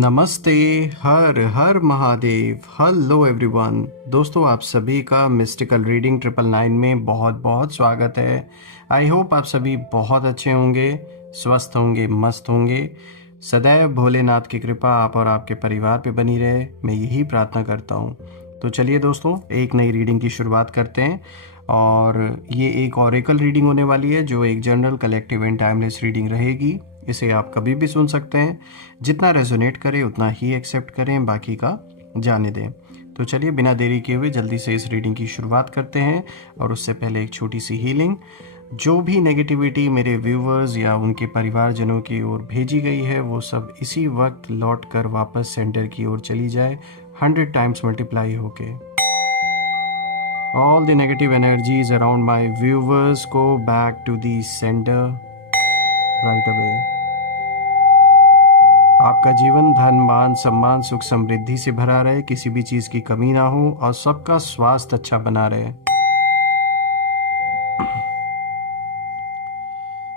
नमस्ते। Har Har Mahadev. Hello everyone. दोस्तों, आप सभी का मिस्टिकल रीडिंग 999 में बहुत बहुत स्वागत है। आई होप आप सभी बहुत अच्छे होंगे, स्वस्थ होंगे, मस्त होंगे। सदैव भोलेनाथ की कृपा आप और आपके परिवार पे बनी रहे, मैं यही प्रार्थना करता हूँ। तो चलिए दोस्तों, एक नई रीडिंग की शुरुआत करते हैं। और ये एक ऑरेकल रीडिंग होने वाली है, जो एक general, collective and timeless reading रहेगी। इसे आप कभी भी सुन सकते हैं। जितना रेजोनेट करे उतना ही एक्सेप्ट करें, बाकी का जाने दें। तो चलिए बिना देरी किए हुए जल्दी से इस रीडिंग की शुरुआत करते हैं। और उससे पहले एक छोटी सी हीलिंग। जो भी नेगेटिविटी मेरे व्यूवर्स या उनके परिवारजनों की ओर भेजी गई है, वो सब इसी वक्त लौट कर वापस सेंटर की ओर चली जाए, 100 टाइम्स मल्टीप्लाई होके। All the negative energies around my viewers go back to the center right away. आपका जीवन धन, मान, सम्मान, सुख, समृद्धि से भरा रहे, किसी भी चीज की कमी ना हो और सबका स्वास्थ्य अच्छा बना रहे।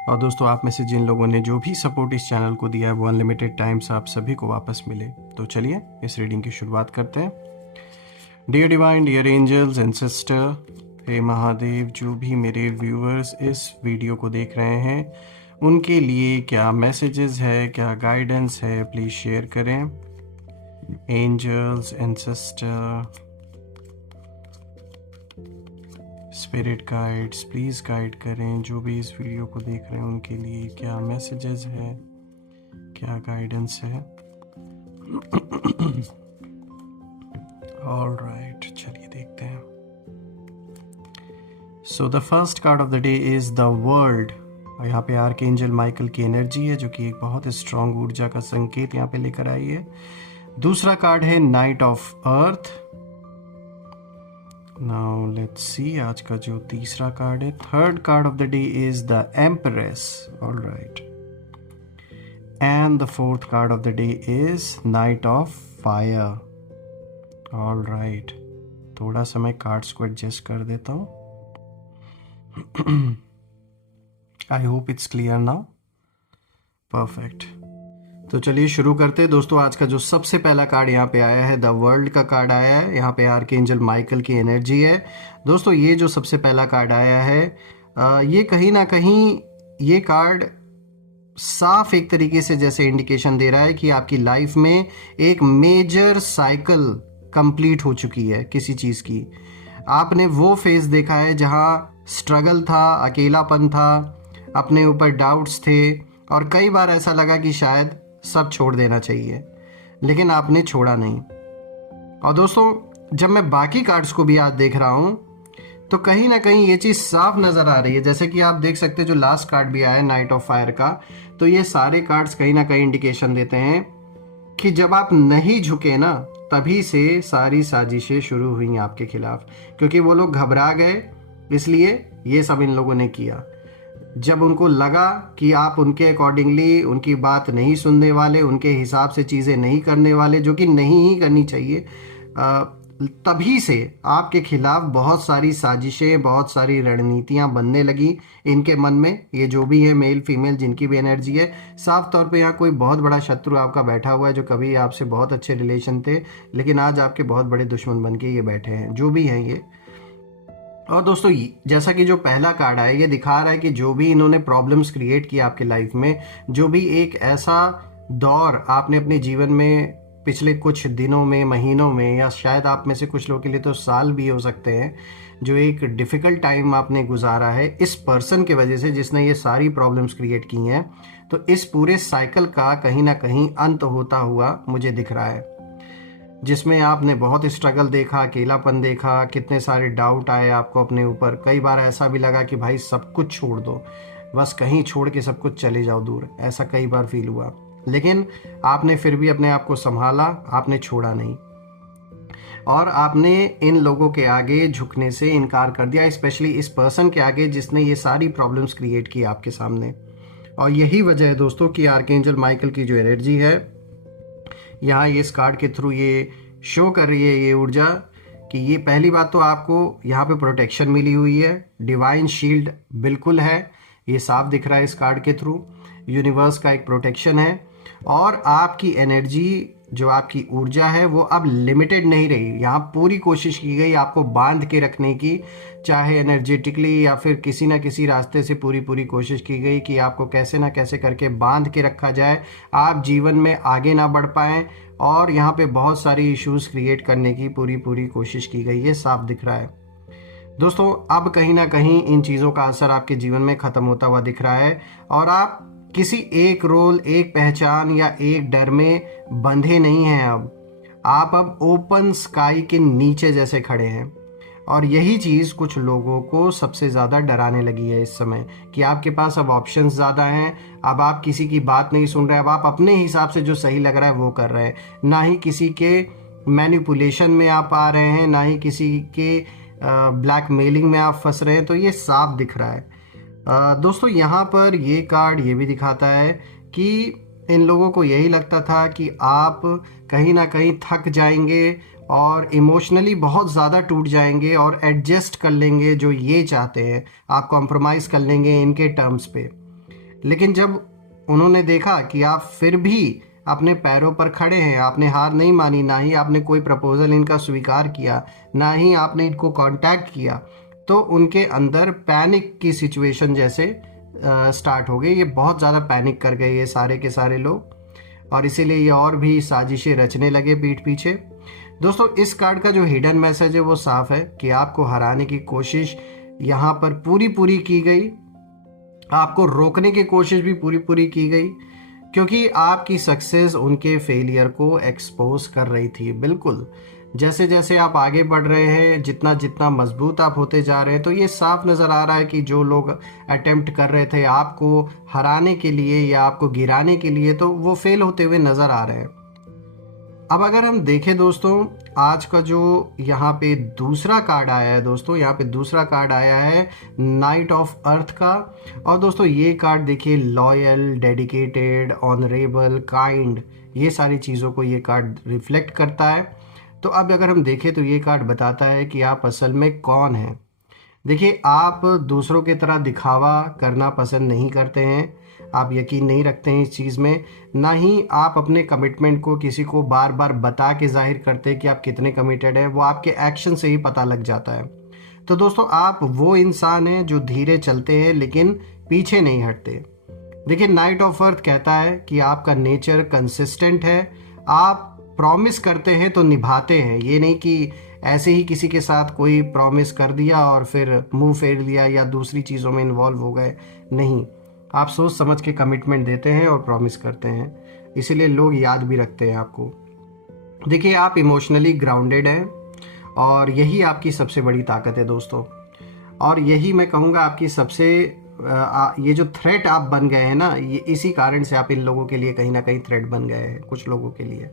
और दोस्तों, आप में से जिन लोगों ने जो भी सपोर्ट इस चैनल को दिया है, वो अनलिमिटेड टाइम्स आप सभी को वापस मिले। तो चलिए इस रीडिंग की शुरुआत करते हैं। Dear divine, dear angels and sister, हे महादेव, जो भी मेरे व्यूअर्स इस वीडियो को देख रहे हैं, उनके लिए क्या मैसेजेस है, क्या गाइडेंस है, प्लीज़ शेयर करें। Angels and sister, spirit guides, please guide करें। जो भी इस वीडियो को देख रहे हैं, उनके लिए क्या मैसेजेस है, क्या गाइडेंस है। ऑल राइट, चलिए देखते हैं। So the first card of the day is the world. यहाँ पे आर्कएंजल माइकल की एनर्जी है, जो कि एक बहुत स्ट्रांग ऊर्जा का संकेत यहाँ पे लेकर आई है। दूसरा कार्ड है night of earth. Now let's see आज का जो तीसरा कार्ड है। Third card of the day is the empress. All right. And the fourth card of the day is night of fire. All right, थोड़ा सा मैं cards को adjust कर देता हूँ। I hope it's clear now. Perfect. तो चलिए शुरू करते हैं दोस्तों। आज का जो सबसे पहला कार्ड यहाँ पे आया है, द वर्ल्ड का कार्ड आया है। यहाँ पे आर्कएंजल माइकल की एनर्जी है। दोस्तों, ये जो सबसे पहला कार्ड आया है, ये कहीं ना कहीं ये कार्ड साफ एक तरीके से जैसे इंडिकेशन दे रहा है कि आपकी लाइफ में एक मेजर साइकिल कंप्लीट हो चुकी है किसी चीज़ की। आपने वो फेज देखा है जहाँ स्ट्रगल था, अकेलापन था, अपने ऊपर डाउट्स थे, और कई बार ऐसा लगा कि शायद सब छोड़ देना चाहिए, लेकिन आपने छोड़ा नहीं। और दोस्तों, जब मैं बाकी कार्ड्स को भी आज देख रहा हूँ, तो कहीं ना कहीं ये चीज़ साफ नज़र आ रही है। जैसे कि आप देख सकते हैं, जो लास्ट कार्ड भी आया है नाइट ऑफ फायर का, तो ये सारे कार्ड्स कहीं ना कहीं इंडिकेशन देते हैं कि जब आप नहीं झुके ना, तभी से सारी साजिशें शुरू हुई आपके खिलाफ, क्योंकि वो लोग घबरा गए, इसलिए ये सब इन लोगों ने किया। जब उनको लगा कि आप उनके अकॉर्डिंगली, उनकी बात नहीं सुनने वाले, उनके हिसाब से चीज़ें नहीं करने वाले, जो कि नहीं ही करनी चाहिए, तभी से आपके खिलाफ बहुत सारी साजिशें, बहुत सारी रणनीतियां बनने लगी इनके मन में। ये जो भी है, मेल फीमेल जिनकी भी एनर्जी है, साफ तौर पे यहाँ कोई बहुत बड़ा शत्रु आपका बैठा हुआ है, जो कभी आपसे बहुत अच्छे रिलेशन थे, लेकिन आज आपके बहुत बड़े दुश्मन बन के ये बैठे हैं, जो भी हैं ये। और दोस्तों, जैसा कि जो पहला कार्ड आया, ये दिखा रहा है कि जो भी इन्होंने प्रॉब्लम्स क्रिएट किया आपके लाइफ में, जो भी एक ऐसा दौर आपने अपने जीवन में पिछले कुछ दिनों में, महीनों में, या शायद आप में से कुछ लोगों के लिए तो साल भी हो सकते हैं, जो एक डिफ़िकल्ट टाइम आपने गुजारा है इस पर्सन के वजह से, जिसने ये सारी प्रॉब्लम्स क्रिएट की हैं, तो इस पूरे साइकिल का कहीं ना कहीं अंत होता हुआ मुझे दिख रहा है, जिसमें आपने बहुत स्ट्रगल देखा, अकेलापन देखा, कितने सारे डाउट आए आपको अपने ऊपर। कई बार ऐसा भी लगा कि भाई सब कुछ छोड़ दो, बस कहीं छोड़ के सब कुछ चले जाओ दूर, ऐसा कई बार फील हुआ। लेकिन आपने फिर भी अपने आप को संभाला, आपने छोड़ा नहीं, और आपने इन लोगों के आगे झुकने से इनकार कर दिया, स्पेशली इस पर्सन के आगे जिसने ये सारी प्रॉब्लम्स क्रिएट की आपके सामने। और यही वजह है दोस्तों कि आर्कएंजल माइकल की जो एनर्जी है, यहाँ ये इस कार्ड के थ्रू ये शो कर रही है, ये ऊर्जा, कि ये पहली बात तो आपको यहाँ पे प्रोटेक्शन मिली हुई है, डिवाइन शील्ड बिल्कुल है, ये साफ दिख रहा है इस कार्ड के थ्रू। यूनिवर्स का एक प्रोटेक्शन है, और आपकी एनर्जी जो आपकी ऊर्जा है वो अब लिमिटेड नहीं रही। यहाँ पूरी कोशिश की गई आपको बांध के रखने की, चाहे एनर्जेटिकली या फिर किसी ना किसी रास्ते से पूरी कोशिश की गई कि आपको कैसे ना कैसे करके बांध के रखा जाए, आप जीवन में आगे ना बढ़ पाएँ। और यहाँ पे बहुत सारी इश्यूज क्रिएट करने की पूरी कोशिश की गई है, साफ दिख रहा है दोस्तों। अब कहीं ना कहीं इन चीज़ों का असर आपके जीवन में ख़त्म होता हुआ दिख रहा है और आप किसी एक रोल, एक पहचान या एक डर में बंधे नहीं हैं। अब आप ओपन स्काई के नीचे जैसे खड़े हैं और यही चीज़ कुछ लोगों को सबसे ज़्यादा डराने लगी है इस समय, कि आपके पास अब ऑप्शंस ज़्यादा हैं। अब आप किसी की बात नहीं सुन रहे, अब आप अपने हिसाब से जो सही लग रहा है वो कर रहे हैं, ना ही किसी के मैनिपुलेशन में आप आ रहे हैं, ना ही किसी के ब्लैकमेलिंग में आप फंस रहे हैं। तो ये साफ दिख रहा है दोस्तों। यहाँ पर ये कार्ड ये भी दिखाता है कि इन लोगों को यही लगता था कि आप कहीं ना कहीं थक जाएंगे और इमोशनली बहुत ज़्यादा टूट जाएंगे और एडजस्ट कर लेंगे जो ये चाहते हैं, आप कॉम्प्रोमाइज़ कर लेंगे इनके टर्म्स पे। लेकिन जब उन्होंने देखा कि आप फिर भी अपने पैरों पर खड़े हैं, आपने हार नहीं मानी, ना ही आपने कोई प्रपोजल इनका स्वीकार किया, ना ही आपने इनको कांटेक्ट किया, तो उनके अंदर पैनिक की सिचुएशन जैसे स्टार्ट हो गई। ये बहुत ज़्यादा पैनिक कर गए ये सारे के सारे लोग और इसीलिए ये और भी साजिशें रचने लगे पीठ पीछे। दोस्तों इस कार्ड का जो हिडन मैसेज है वो साफ है कि आपको हराने की कोशिश यहाँ पर पूरी की गई, आपको रोकने की कोशिश भी पूरी की गई, क्योंकि आपकी सक्सेस उनके फेलियर को एक्सपोज कर रही थी। बिल्कुल जैसे जैसे आप आगे बढ़ रहे हैं, जितना जितना मजबूत आप होते जा रहे हैं, तो ये साफ नज़र आ रहा है कि जो लोग अटेम्प्ट कर रहे थे आपको हराने के लिए या आपको गिराने के लिए, तो वो फेल होते हुए नज़र आ रहे हैं। अब अगर हम देखें दोस्तों, आज का जो यहाँ पे दूसरा कार्ड आया है दोस्तों, यहाँ पे दूसरा कार्ड आया है नाइट ऑफ अर्थ का। और दोस्तों ये कार्ड देखिए, लॉयल, डेडिकेटेड, ऑनरेबल, काइंड, ये सारी चीज़ों को ये कार्ड रिफ्लेक्ट करता है। तो अब अगर हम देखें तो ये कार्ड बताता है कि आप असल में कौन हैं। देखिए, आप दूसरों की तरह दिखावा करना पसंद नहीं करते हैं, आप यकीन नहीं रखते हैं इस चीज़ में, ना ही आप अपने कमिटमेंट को किसी को बार बार बता के जाहिर करते हैं कि आप कितने कमिटेड हैं, वो आपके एक्शन से ही पता लग जाता है। तो दोस्तों आप वो इंसान हैं जो धीरे चलते हैं लेकिन पीछे नहीं हटते। देखिए, नाइट ऑफ अर्थ कहता है कि आपका नेचर कंसिस्टेंट है, आप प्रॉमिस करते हैं तो निभाते हैं। ये नहीं कि ऐसे ही किसी के साथ कोई प्रॉमिस कर दिया और फिर मुंह फेर लिया या दूसरी चीज़ों में इन्वॉल्व हो गए, नहीं, आप सोच समझ के कमिटमेंट देते हैं और प्रॉमिस करते हैं, इसीलिए लोग याद भी रखते हैं आपको। देखिए, आप इमोशनली ग्राउंडेड हैं और यही आपकी सबसे बड़ी ताकत है दोस्तों। और यही मैं कहूँगा आपकी सबसे ये जो थ्रेट आप बन गए हैं ना, ये इसी कारण से आप इन लोगों के लिए कहीं ना कहीं थ्रेट बन गए हैं, कुछ लोगों के लिए।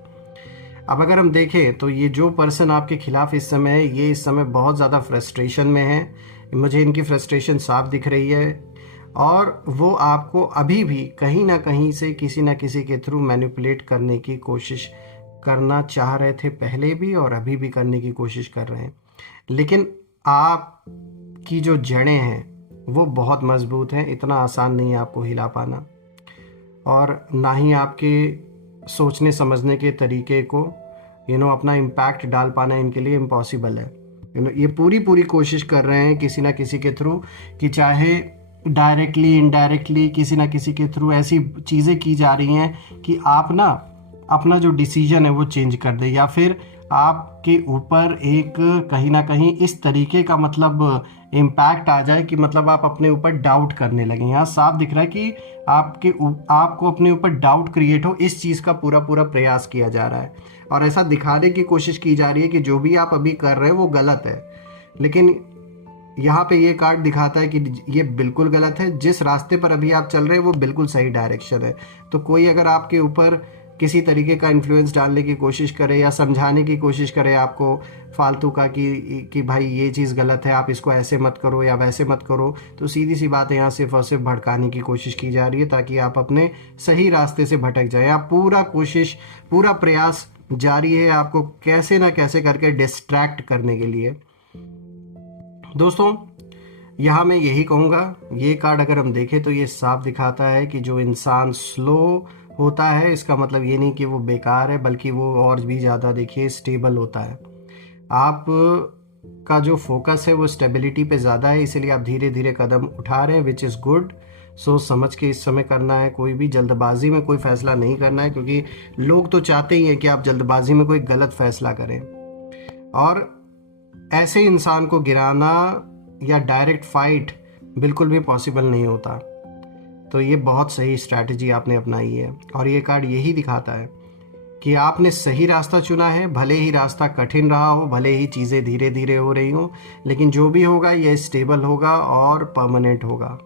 अब अगर हम देखें तो ये जो पर्सन आपके खिलाफ इस समय है, ये इस समय बहुत ज़्यादा फ्रस्ट्रेशन में है, मुझे इनकी फ्रस्ट्रेशन साफ दिख रही है। और वो आपको अभी भी कहीं ना कहीं से किसी ना किसी के थ्रू मैनिपुलेट करने की कोशिश करना चाह रहे थे पहले भी और अभी भी करने की कोशिश कर रहे हैं। लेकिन आपकी जो जड़ें हैं वो बहुत मजबूत हैं, इतना आसान नहीं है आपको हिला पाना, और ना ही आपके सोचने समझने के तरीके को अपना इम्पैक्ट डाल पाना इनके लिए इम्पॉसिबल है। ये पूरी कोशिश कर रहे हैं किसी ना किसी के थ्रू, कि चाहे डायरेक्टली इनडायरेक्टली किसी ना किसी के थ्रू ऐसी चीज़ें की जा रही हैं कि आप ना अपना जो डिसीजन है वो चेंज कर दे, या फिर आपके ऊपर एक कहीं ना कहीं इस तरीके का इम्पैक्ट आ जाए कि आप अपने ऊपर डाउट करने लगें। यहाँ साफ दिख रहा है कि आपको अपने ऊपर डाउट क्रिएट हो, इस चीज़ का पूरा प्रयास किया जा रहा है और ऐसा दिखाने की कोशिश की जा रही है कि जो भी आप अभी कर रहे हैं वो गलत है। लेकिन यहाँ पे ये कार्ड दिखाता है कि ये बिल्कुल गलत है, जिस रास्ते पर अभी आप चल रहे हैं वो बिल्कुल सही डायरेक्शन है। तो कोई अगर आपके ऊपर किसी तरीके का इन्फ्लुएंस डालने की कोशिश करे या समझाने की कोशिश करे आपको फालतू का कि भाई ये चीज़ गलत है, आप इसको ऐसे मत करो या वैसे मत करो, तो सीधी सी बात है, यहाँ सिर्फ और सिर्फ भड़काने की कोशिश की जा रही है ताकि आप अपने सही रास्ते से भटक जाए। आप पूरा प्रयास जारी है आपको कैसे ना कैसे करके डिस्ट्रैक्ट करने के लिए। दोस्तों यहाँ मैं यही कहूँगा, ये कार्ड अगर हम देखें तो ये साफ दिखाता है कि जो इंसान स्लो होता है इसका मतलब ये नहीं कि वो बेकार है, बल्कि वो और भी ज़्यादा देखिए स्टेबल होता है। आप का जो फोकस है वो स्टेबिलिटी पे ज़्यादा है, इसीलिए आप धीरे धीरे कदम उठा रहे हैं, विच इज़ गुड। सोच समझ के इस समय करना है, कोई भी जल्दबाजी में कोई फैसला नहीं करना है, क्योंकि लोग तो चाहते ही हैं कि आप जल्दबाजी में कोई गलत फैसला करें। और ऐसे इंसान को गिराना या डायरेक्ट फाइट बिल्कुल भी पॉसिबल नहीं होता। तो ये बहुत सही स्ट्रैटेजी आपने अपनाई है, और ये कार्ड यही दिखाता है कि आपने सही रास्ता चुना है। भले ही रास्ता कठिन रहा हो, भले ही चीज़ें धीरे धीरे हो रही हो, लेकिन जो भी होगा ये स्टेबल होगा और परमानेंट होगा।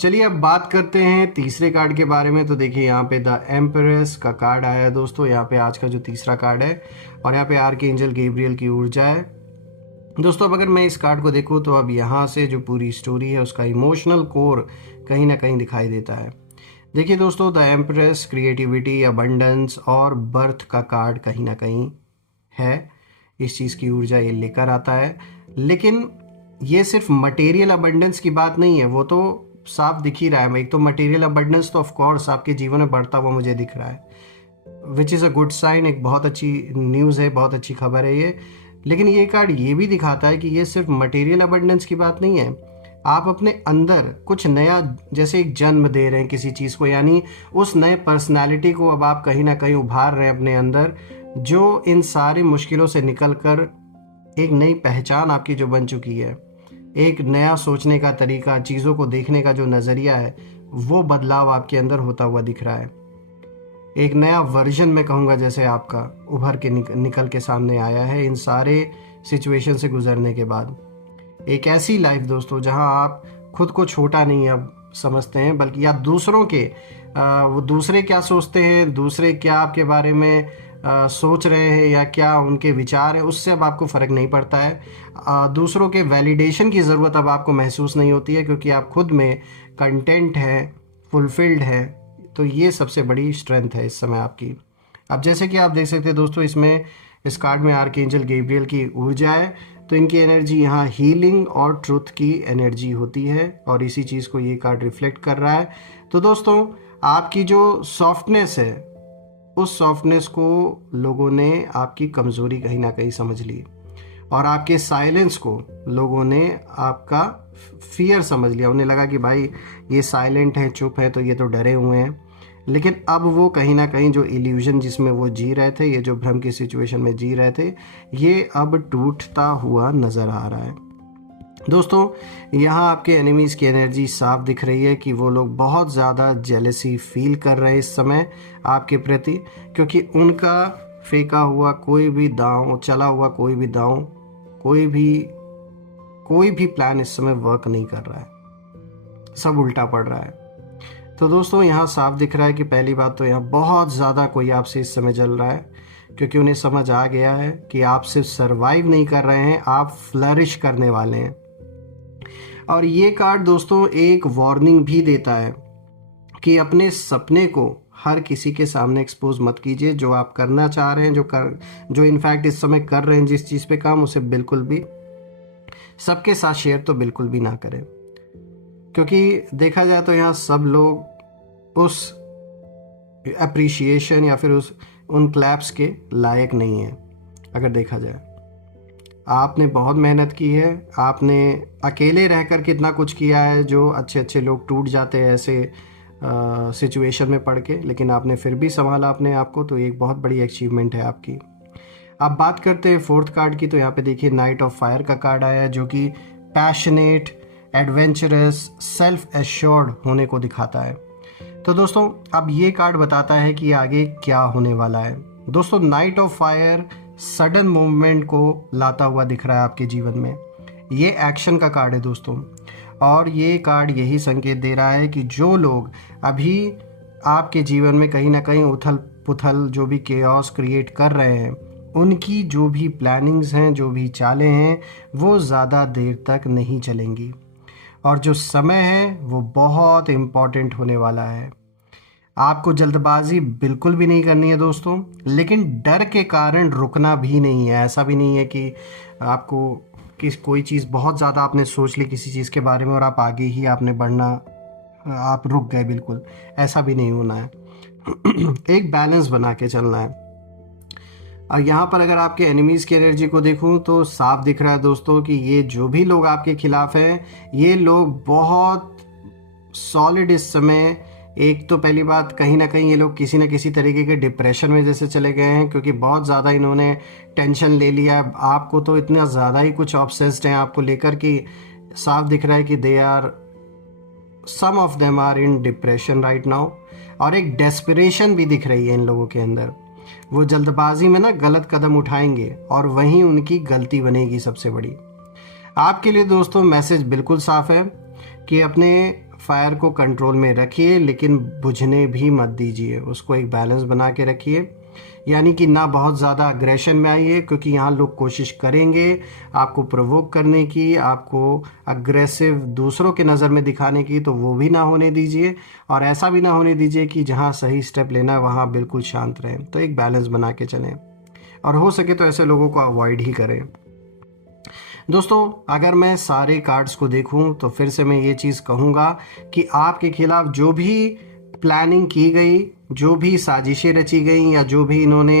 चलिए अब बात करते हैं तीसरे कार्ड के बारे में। तो देखिए यहाँ पे द एम्परेस का कार्ड आया है दोस्तों, यहाँ पे आज का जो तीसरा कार्ड है, और यहाँ पे आर्कएंजल गैब्रियल की ऊर्जा है। दोस्तों अब अगर मैं इस कार्ड को देखूँ तो अब यहाँ से जो पूरी स्टोरी है उसका इमोशनल कोर कहीं ना कहीं दिखाई देता है। देखिए दोस्तों, द एम्प्रेस क्रिएटिविटी, अबंडेंस और बर्थ का कार्ड कहीं ना कहीं है। इस चीज़ की ऊर्जा ये लेकर आता है, लेकिन ये सिर्फ मटेरियल अबंडेंस की बात नहीं है, वो तो साफ दिख ही रहा है। एक तो मटेरियल अबंडेंस तो ऑफ कोर्स आपके जीवन में बढ़ता हुआ मुझे दिख रहा है, which is a good sign. एक बहुत अच्छी न्यूज़ है, बहुत अच्छी खबर है ये। लेकिन ये कार्ड ये भी दिखाता है कि ये सिर्फ मटेरियल अबंडेंस की बात नहीं है। आप अपने अंदर कुछ नया, जैसे एक जन्म दे रहे हैं किसी चीज़ को, यानी उस नए पर्सनालिटी को अब आप कहीं ना कहीं उभार रहे हैं अपने अंदर, जो इन सारी मुश्किलों से निकल कर एक नई पहचान आपकी जो बन चुकी है, एक नया सोचने का तरीका, चीज़ों को देखने का जो नज़रिया है, वो बदलाव आपके अंदर होता हुआ दिख रहा है। एक नया वर्जन मैं कहूँगा जैसे आपका उभर के निकल के सामने आया है इन सारे सिचुएशन से गुजरने के बाद। एक ऐसी लाइफ दोस्तों जहां आप खुद को छोटा नहीं अब समझते हैं, बल्कि या दूसरों के वो दूसरे क्या सोचते हैं, दूसरे क्या आपके बारे में सोच रहे हैं या क्या उनके विचार हैं, उससे अब आपको फ़र्क नहीं पड़ता है। दूसरों के वैलिडेशन की ज़रूरत अब आपको महसूस नहीं होती है, क्योंकि आप खुद में कंटेंट है, फुलफिल्ड है। तो ये सबसे बड़ी स्ट्रेंथ है इस समय आपकी। अब जैसे कि आप देख सकते हैं दोस्तों, इसमें इस कार्ड में आर्कएंजल गैब्रियल की ऊर्जा है, तो इनकी एनर्जी यहाँ हीलिंग और ट्रुथ की एनर्जी होती है, और इसी चीज़ को ये कार्ड रिफ्लेक्ट कर रहा है। तो दोस्तों आपकी जो सॉफ्टनेस है, उस सॉफ्टनेस को लोगों ने आपकी कमज़ोरी कहीं ना कहीं समझ ली, और आपके साइलेंस को लोगों ने आपका फियर समझ लिया। उन्हें लगा कि भाई ये साइलेंट है, चुप है, तो ये तो डरे हुए हैं। लेकिन अब वो कहीं ना कहीं जो इल्यूजन जिसमें वो जी रहे थे, ये जो भ्रम की सिचुएशन में जी रहे थे, ये अब टूटता हुआ नज़र आ रहा है। दोस्तों यहाँ आपके एनिमीज़ की एनर्जी साफ दिख रही है कि वो लोग बहुत ज़्यादा जेलसी फील कर रहे हैं इस समय आपके प्रति, क्योंकि उनका फेंका हुआ कोई भी दांव, चला हुआ कोई भी दांव, कोई भी प्लान इस समय वर्क नहीं कर रहा है, सब उल्टा पड़ रहा है। तो दोस्तों यहाँ साफ दिख रहा है कि पहली बात तो यहाँ बहुत ज़्यादा कोई आपसे इस समय जल रहा है, क्योंकि उन्हें समझ आ गया है कि आप सिर्फ सरवाइव नहीं कर रहे हैं, आप फ्लरिश करने वाले हैं। और ये कार्ड दोस्तों एक वार्निंग भी देता है कि अपने सपने को हर किसी के सामने एक्सपोज मत कीजिए। जो आप करना चाह रहे हैं, जो इनफैक्ट इस समय कर रहे हैं जिस चीज़ पे काम, उसे बिल्कुल भी सबके साथ शेयर तो बिल्कुल भी ना करें, क्योंकि देखा जाए तो यहाँ सब लोग उस अप्रिशिएशन या फिर उन क्लैप्स के लायक नहीं है। अगर देखा जाए, आपने बहुत मेहनत की है, आपने अकेले रहकर कितना कुछ किया है, जो अच्छे अच्छे लोग टूट जाते हैं ऐसे सिचुएशन में पड़ के, लेकिन आपने फिर भी संभाला अपने आप को, तो एक बहुत बड़ी अचीवमेंट है आपकी। अब बात करते हैं फोर्थ कार्ड की। तो यहाँ पे देखिए नाइट ऑफ फायर का कार्ड आया है, जो कि पैशनेट, एडवेंचरस, सेल्फ एश्योर्ड होने को दिखाता है। तो दोस्तों अब ये कार्ड बताता है कि आगे क्या होने वाला है। दोस्तों night of fire sudden movement को लाता हुआ दिख रहा है आपके जीवन में। ये एक्शन का कार्ड है दोस्तों, और ये कार्ड यही संकेत दे रहा है कि जो लोग अभी आपके जीवन में कहीं ना कहीं उथल पुथल, जो भी केओस क्रिएट कर रहे हैं, उनकी जो भी प्लानिंग्स हैं, जो भी चालें हैं, वो ज़्यादा देर तक नहीं चलेंगी, और जो समय है वो बहुत इम्पॉर्टेंट होने वाला है। आपको जल्दबाजी बिल्कुल भी नहीं करनी है दोस्तों, लेकिन डर के कारण रुकना भी नहीं है। ऐसा भी नहीं है कि आपको कोई चीज़ बहुत ज़्यादा आपने सोच ली किसी चीज़ के बारे में और आप आगे ही आपने बढ़ना, आप रुक गए, बिल्कुल ऐसा भी नहीं होना है। एक बैलेंस बना के चलना है। और यहाँ पर अगर आपके एनिमीज़ की एनर्जी को देखूँ तो साफ दिख रहा है दोस्तों कि ये जो भी लोग आपके खिलाफ हैं, ये लोग बहुत सॉलिड इस समय। एक तो पहली बात, कहीं ना कहीं ये लोग किसी न किसी तरीके के डिप्रेशन में जैसे चले गए हैं, क्योंकि बहुत ज़्यादा इन्होंने टेंशन ले लिया। आपको तो इतना ज़्यादा ही कुछ ऑब्सेस्ड हैं आपको लेकर कि साफ दिख रहा है कि they are, some of them are in depression right now. और एक डेस्परेशन भी दिख रही है इन लोगों के अंदर। वो जल्दबाजी में ना गलत कदम उठाएंगे और वहीं उनकी गलती बनेगी सबसे बड़ी। आपके लिए दोस्तों मैसेज बिल्कुल साफ है कि अपने फायर को कंट्रोल में रखिए, लेकिन बुझने भी मत दीजिए, उसको एक बैलेंस बना के रखिए। यानी कि ना बहुत ज़्यादा अग्रेशन में आइए, क्योंकि यहाँ लोग कोशिश करेंगे आपको प्रोवोक करने की, आपको अग्रेसिव दूसरों के नज़र में दिखाने की, तो वो भी ना होने दीजिए। और ऐसा भी ना होने दीजिए कि जहाँ सही स्टेप लेना है वहाँ बिल्कुल शांत रहें। तो एक बैलेंस बना के चलें, और हो सके तो ऐसे लोगों को अवॉइड ही करें। दोस्तों अगर मैं सारे कार्ड्स को देखूं तो फिर से मैं ये चीज़ कहूँगा कि आपके खिलाफ जो भी प्लानिंग की गई, जो भी साजिशें रची गई, या जो भी इन्होंने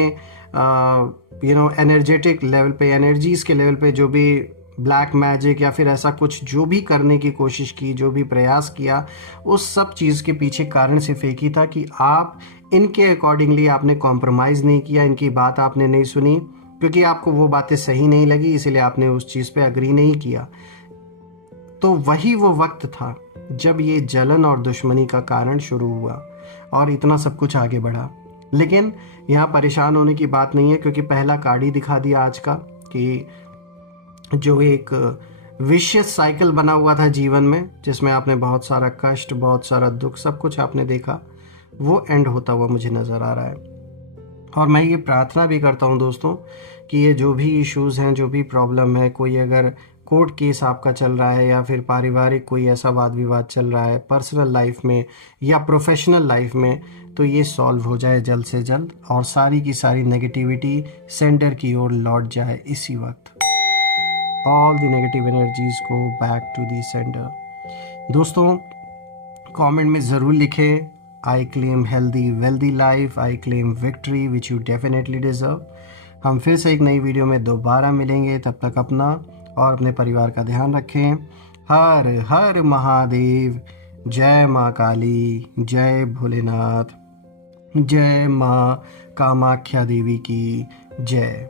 एनर्जेटिक लेवल पे, एनर्जीज़ के लेवल पे जो भी ब्लैक मैजिक या फिर ऐसा कुछ जो भी करने की कोशिश की, जो भी प्रयास किया, उस सब चीज़ के पीछे कारण सिर्फ एक ही था कि आप इनके अकॉर्डिंगली आपने कॉम्प्रोमाइज़ नहीं किया, इनकी बात आपने नहीं सुनी, क्योंकि आपको वो बातें सही नहीं लगी, इसीलिए आपने उस चीज़ पे अग्री नहीं किया। तो वही वो वक्त था जब ये जलन और दुश्मनी का कारण शुरू हुआ और इतना सब कुछ आगे बढ़ा। लेकिन यहाँ परेशान होने की बात नहीं है, क्योंकि पहला कार्ड ही दिखा दिया आज का कि जो एक विशियस साइकिल बना हुआ था जीवन में, जिसमें आपने बहुत सारा कष्ट, बहुत सारा दुख, सब कुछ आपने देखा, वो एंड होता हुआ मुझे नज़र आ रहा है। और मैं ये प्रार्थना भी करता हूँ दोस्तों कि ये जो भी इश्यूज़ हैं, जो भी प्रॉब्लम है, कोई अगर कोर्ट केस आपका चल रहा है या फिर पारिवारिक कोई ऐसा वाद विवाद चल रहा है पर्सनल लाइफ में या प्रोफेशनल लाइफ में, तो ये सॉल्व हो जाए जल्द से जल्द और सारी की सारी नेगेटिविटी सेंटर की ओर लौट जाए इसी वक्त। All the negative energies go back to the center. दोस्तों कमेंट में ज़रूर लिखें, I claim healthy wealthy life, I claim victory which you definitely deserve. हम फिर से एक नई वीडियो में दोबारा मिलेंगे, तब तक अपना और अपने परिवार का ध्यान रखें। हर हर महादेव। जय माँ काली, जय भोलेनाथ, जय माँ कामाख्या देवी की जय।